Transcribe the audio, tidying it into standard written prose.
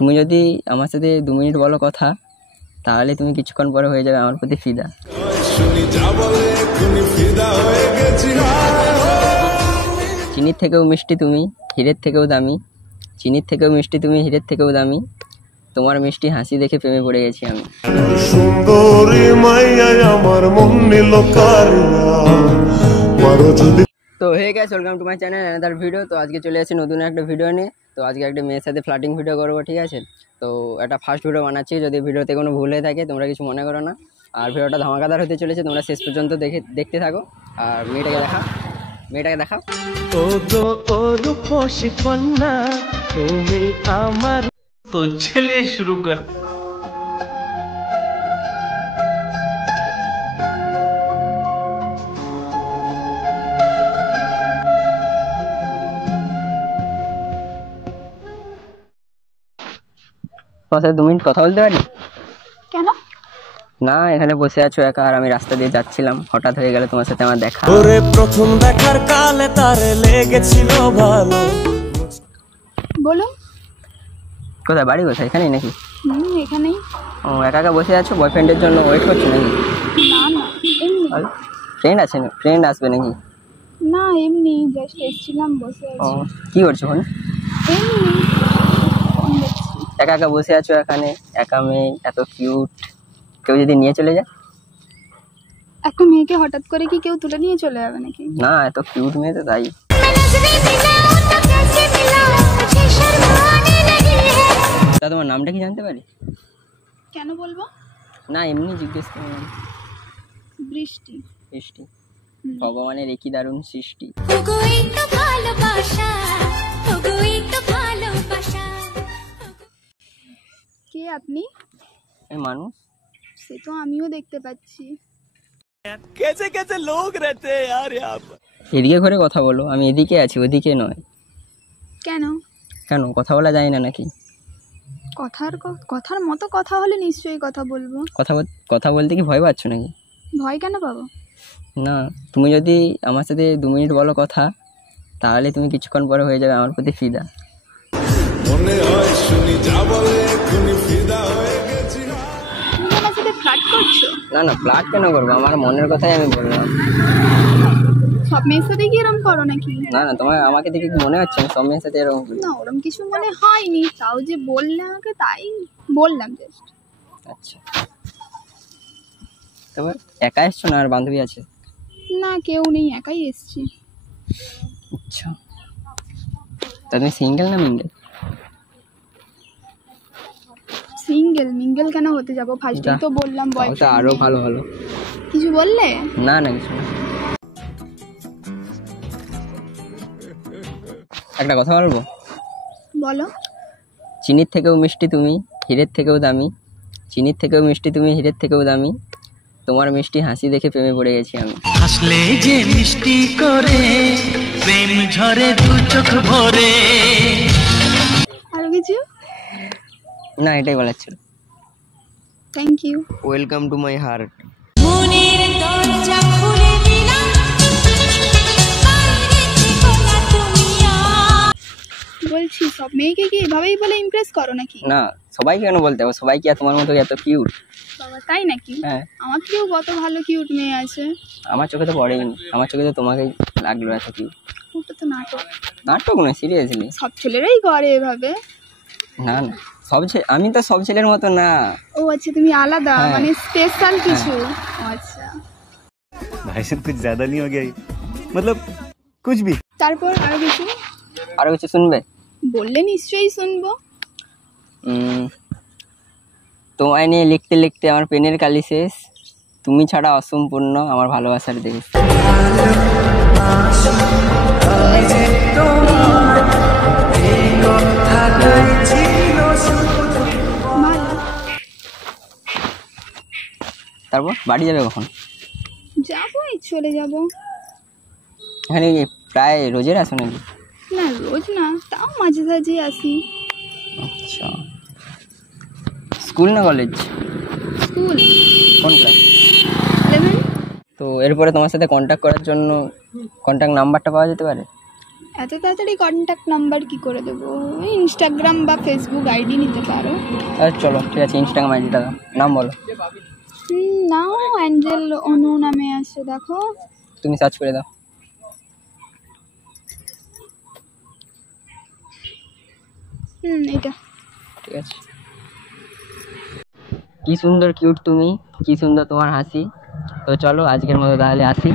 তুমি যদি আমার সাথে 2 মিনিট বলো কথা, তাহলে তুমি কিছুক্ষণ পরে হয়ে যাবে আমার প্রতি ফিদা। চিনির থেকেও মিষ্টি তুমি, হীরের থেকেও দামি। চিনির থেকেও মিষ্টি তুমি, হীরের থেকেও দামি। তোমার মিষ্টি হাসি দেখে প্রেমে পড়ে গেছি আমি। তো hey guys, welcome to my channel another video. তো আজকে চলে আসছি নতুন একটা ভিডিও নিয়ে। তো আজকে একটা মেয়ের সাথে ফ্লার্টিং ভিডিও করবো, ঠিক আছে? তো একটা ফার্স্ট ভিডিও বানাচ্ছি, যদি ভিডিওতে কোনো ভুল হয়ে থাকে তোমরা কিছু মনে করো না। আর ভিডিওটা ধামাকাদার হতে চলেছে, তোমরা শেষ পর্যন্ত দেখতে থাকো। আর মেয়েটাকে দেখাও। तो चलिए शुरू कर। তোমার সাথে 2 মিনিট কথা বলতে পারি? কেন? না, এখানে বসে আছো একা, আর আমি রাস্তা দিয়ে যাচ্ছিলাম, হঠাৎ হয়ে গেল তোমার সাথে আমার দেখা। ওরে প্রথম দেখার কালে তারে লেগেছিল ভালো। বলুন। কোথায় বাড়ি, কোথায়? এখানেই নাকি? এখানেই। ও, একা একা বসে আছো, বয়ফ্রেন্ডের জন্য ওয়েট করছো নাকি? না না, এমনি। ফ্রেন্ড আসবে নাকি? না, এমনি জাস্ট এসেছিলাম, বসে ও, আছি। কি করছো ফোন? এমনি ফোন দেখছি। একা একা বসে আছো এখানে, একা মেয়ে, এত কিউট, কেউ যদি নিয়ে চলে যায়? একটা মেয়েকে হঠাৎ করে কি কেউ তুলে নিয়ে চলে যাবে নাকি? না, এত কিউট মেয়ে তো, তাই। তা তোমার নামটা কি জানতে পারি? কেন বলবো? না, এমনি জিজ্ঞেস করলাম। বৃষ্টি। বৃষ্টি। ভগবানের একই দারুণ সৃষ্টি। কে আপনি? এই মানুষ। সে তো আমিও দেখতে পাচ্ছি। कैसे कैसे लोग रहते हैं यार यहाँ पर। এদিকে ঘরে কথা বলো, আমি এদিকে আছি, ওদিকে নয়। কেন? কেন, কথা বলা যায় না নাকি? কথার মতো কথা হলে নিশ্চয়ই কথা বলবো। কথা বলতে কি ভয় পাচ্ছ নাকি? ভয় কেন পাবো? না, তুমি যদি আমার সাথে 2 মিনিট বলো কথা, তাহলে তুমি কিছুক্ষণ পরে হয়ে যাবে আমার প্রতি ফিদা। তুমি আমার সাথে ফ্লার্ট করছো? না, ফ্লার্ট কেন করবো, আমার মনের কথাই আমি বললাম। সব মেয়ের সাথে কি এরকম করো নাকি? না, তোমার আমাকে দেখে কি মনে হচ্ছে সব মেয়ের সাথে এরকম করি? না, ওরকম কিছু মনে হয়নি, তাও যে বললে আমাকে তাই বললাম জাস্ট। আচ্ছা, তবে একা এসছো না আর বান্ধবী আছে? না, কেউ নেই, একাই এসছি। আচ্ছা, তা তুমি সিঙ্গেল না মিঙ্গেল? মিঙ্গেল কেন হতে যাবো? ফার্স্টেই তো বললাম ওটা বয়ফ্রেন্ড। আরো ভালো। কিছু বললে? না, কিছু না। একটা কথা বলবো? বলো। চিনির থেকেও মিষ্টি তুমি, হীরের থেকেও দামি। চিনির থেকেও মিষ্টি তুমি, হীরের থেকেও দামি। তোমার মিষ্টি হাসি দেখে প্রেমে পড়ে গেছি আমি। হাসলে যে মিষ্টি করে প্রেম ঝরে দু চোখ ভরে। আরো কিছু? না, এটাই বলার ছিল। Thank you. Welcome to my heart. বলছি, সব মেয়েকে কি এভাবেই বলে ইমপ্রেস করো নাকি? না, সবাই কেন বলতে হবে? সবাই কি আর তোমার মতো এত কিউট? বাবা, তাই নাকি? হ্যাঁ, আমার থেকেও কত ভালো কিউট মেয়ে আছে। আমার চোখে তো পড়েনি, আমার চোখে তো তোমাকেই লাগলো এত কিউট। ওটা তো নাটক। নাটক নয়, সিরিয়াসলি। সব ছেলেরাই করে এভাবে। না, আমি তো সব ছেলের মতো না। ও আচ্ছা, তুমি আলাদা, হ্যাঁ। মানে স্পেশাল কিছু। ও আচ্ছা। भाई साहब कुछ ज्यादा नहीं हो गया ये? मतलब कुछ भी। তারপর আরো কিছু? আরো কিছু শুনবে? বললে নিশ্চয়ই শুনবো। তোমায় নিয়ে লিখতে লিখতে আমার পেনের কালি শেষ। তুমি ছাড়া অসম্পূর্ণ আমার ভালোবাসার দেশ। ভালো। তারপর বাড়ি যাবে কখন? যাবো, এই চলে যাবো। এখানে কি প্রায় রোজের আসো নাকি? না, রোজ না, তাও মাঝে সাঝে আসি। আচ্ছা, স্কুল না কলেজ? স্কুল। কোন ক্লাস? 11। তো এরপরে তোমার সাথে কন্ট্যাক্ট করার জন্য কন্ট্যাক্ট নাম্বারটা পাওয়া যেতে পারে? এত তাড়াতাড়ি কন্ট্যাক্ট নাম্বার কি করে দেবো? ইনস্টাগ্রাম বা ফেসবুক আইডি নিতে পারো। চলো ঠিক আছে, ইনস্টাগ্রাম আইডিটা দাও, নাম বলো। নাও অ্যাঞ্জেল অনু নামে আছে, দেখো। তুমি সার্চ করে দাও। এটা ঠিক আছে। কি সুন্দর কিউট তুমি, কি সুন্দর তোমার হাসি। তো চলো আজকের মতো তাহলে আসি।